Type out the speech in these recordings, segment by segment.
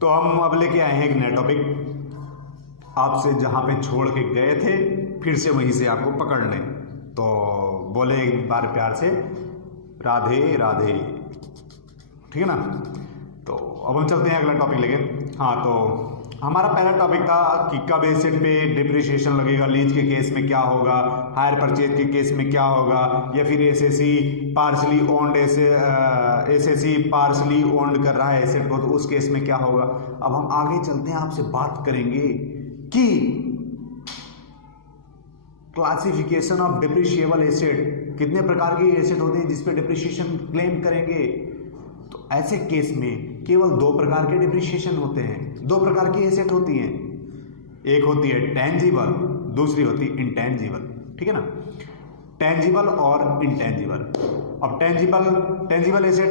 तो हम अब लेके आए हैं एक नया टॉपिक, आपसे जहाँ पे छोड़ के गए थे फिर से वहीं से आपको पकड़ लें। तो बोले एक बार प्यार से राधे राधे, ठीक है ना। तो अब हम चलते हैं अगला टॉपिक लेके। हाँ, तो हमारा पहला टॉपिक था कि कब एसेट पे डिप्रिसिएशन लगेगा, लीज के केस में क्या होगा, हायर परचेज के केस में क्या होगा, या फिर SSC partially owned SSC partially owned कर रहा है एसेट को तो उस केस में क्या होगा। अब हम आगे चलते हैं, आपसे बात करेंगे कि क्लासिफिकेशन ऑफ डिप्रिशिएबल एसेट, कितने प्रकार के एसेट होते हैं जिसपे डिप्रिसिएशन क्लेम करेंगे। तो ऐसे केस में केवल दो प्रकार के डिप्रिसिएशन होते हैं, दो प्रकार की एसेट होती हैं, एक होती है टेंजिबल, दूसरी होती है इंटेंजिबल, ठीक है ना। टेंजिबल और इंटेंजिबल। अब टेंजिबल एसेट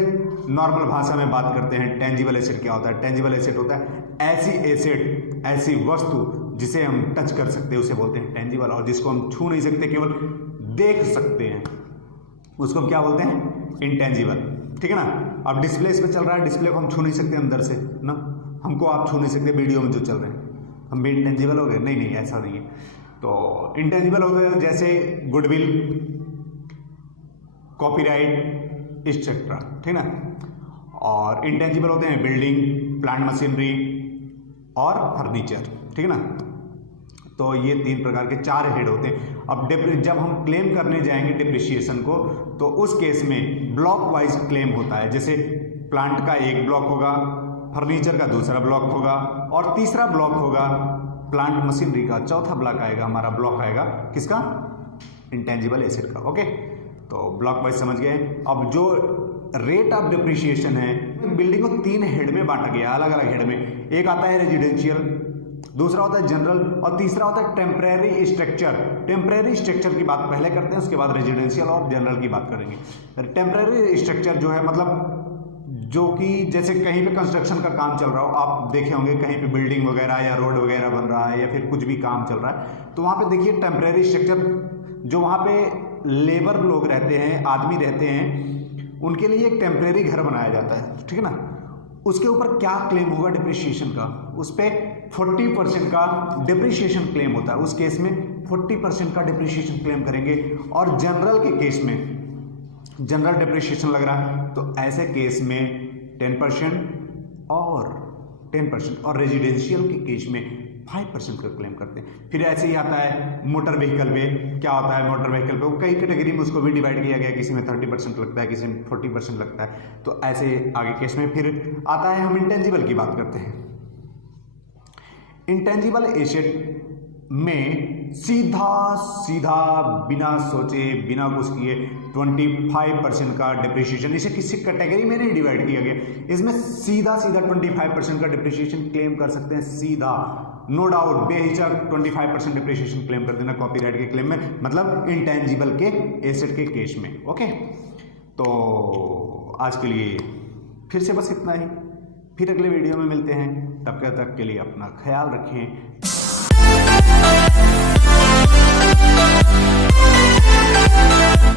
नॉर्मल भाषा में बात करते हैं। टेंजिबल एसेट क्या होता है? टेंजिबल एसेट होता है ऐसी एसेट, ऐसी वस्तु जिसे हम टच कर सकते हैं उसे बोलते हैं टेंजिबल, और जिसको हम छू नहीं सकते केवल देख सकते हैं उसको क्या बोलते हैं? इंटेंजिबल, ठीक है ना। अब डिस्प्ले इस पे चल रहा है, डिस्प्ले को हम छू नहीं सकते अंदर से ना, हमको आप छू नहीं सकते वीडियो में जो चल रहे हैं, हम भी इंटेंजिबल हो गए? नहीं नहीं, ऐसा नहीं है। तो इंटेंजिबल हो गए जैसे गुडविल, कॉपीराइट, एक्सेट्रा, ठीक है ना। और इंटेंजिबल होते हैं बिल्डिंग, प्लांट मशीनरी और फर्नीचर, ठीक है ना। तो ये तीन प्रकार के चार हेड होते हैं। अब जब हम क्लेम करने जाएंगे डिप्रिसिएशन को तो उस केस में ब्लॉक वाइज क्लेम होता है। जैसे प्लांट का एक ब्लॉक होगा, फर्नीचर का दूसरा ब्लॉक होगा और तीसरा ब्लॉक होगा प्लांट मशीनरी का, चौथा ब्लॉक आएगा हमारा, ब्लॉक आएगा किसका? इंटेंजिबल एसेट का। ओके, तो ब्लॉक वाइज समझ गए। अब जो रेट ऑफ डिप्रिसिएशन है, बिल्डिंग को तीन हेड में बांटा गया, अलग अलग हेड में। एक आता है रेजिडेंशियल, दूसरा होता है जनरल और तीसरा होता है टेम्परेरी स्ट्रक्चर। टेम्परेरी स्ट्रक्चर की बात पहले करते हैं, उसके बाद रेजिडेंशियल और जनरल की बात करेंगे। टेम्परेरी स्ट्रक्चर जो है मतलब जो कि जैसे कहीं पे कंस्ट्रक्शन का काम चल रहा हो, आप देखे होंगे कहीं पे बिल्डिंग वगैरह या रोड वगैरह बन रहा है या फिर कुछ भी काम चल रहा है, तो वहाँ पे देखिए टेम्परेरी स्ट्रक्चर, जो वहाँ पे लेबर लोग रहते हैं, आदमी रहते हैं, उनके लिए एक टेम्परेरी घर बनाया जाता है, ठीक है ना। उसके ऊपर क्या क्लेम होगा डिप्रिसिएशन का? उस पर 40% का डिप्रिसिएशन क्लेम होता है। उस केस में 40% का डिप्रिसिएशन क्लेम करेंगे। और जनरल के केस में, जनरल डिप्रिसिएशन लग रहा है तो ऐसे केस में 10% और 10%, और रेजिडेंशियल के केस में 5% का क्लेम करते हैं। फिर ऐसे ही आता है मोटर व्हीकल पे, क्या होता है मोटर व्हीकल पे, कई कैटेगरी में उसको भी डिवाइड किया गया, किसी में 30% लगता है, किसी में 40% लगता है। तो ऐसे आगे केस में फिर आता है, हम इंटेंजिबल की बात करते हैं। इंटेंजिबल एसेट में सीधा सीधा बिना सोचे बिना कुछ किए 25% का डिप्रिसिएशन, इसे किसी कैटेगरी में नहीं डिवाइड किया गया, इसमें सीधा सीधा 25% का डिप्रिसिएशन क्लेम कर सकते हैं, सीधा, नो डाउट, बेहिचक 25% डिप्रिसिएशन क्लेम कर देना कॉपीराइट के क्लेम में, मतलब इंटेंजिबल के एसेट के केस में। ओके, तो आज के लिए फिर से बस इतना ही, फिर अगले वीडियो में मिलते हैं, तब तक के लिए अपना ख्याल रखें।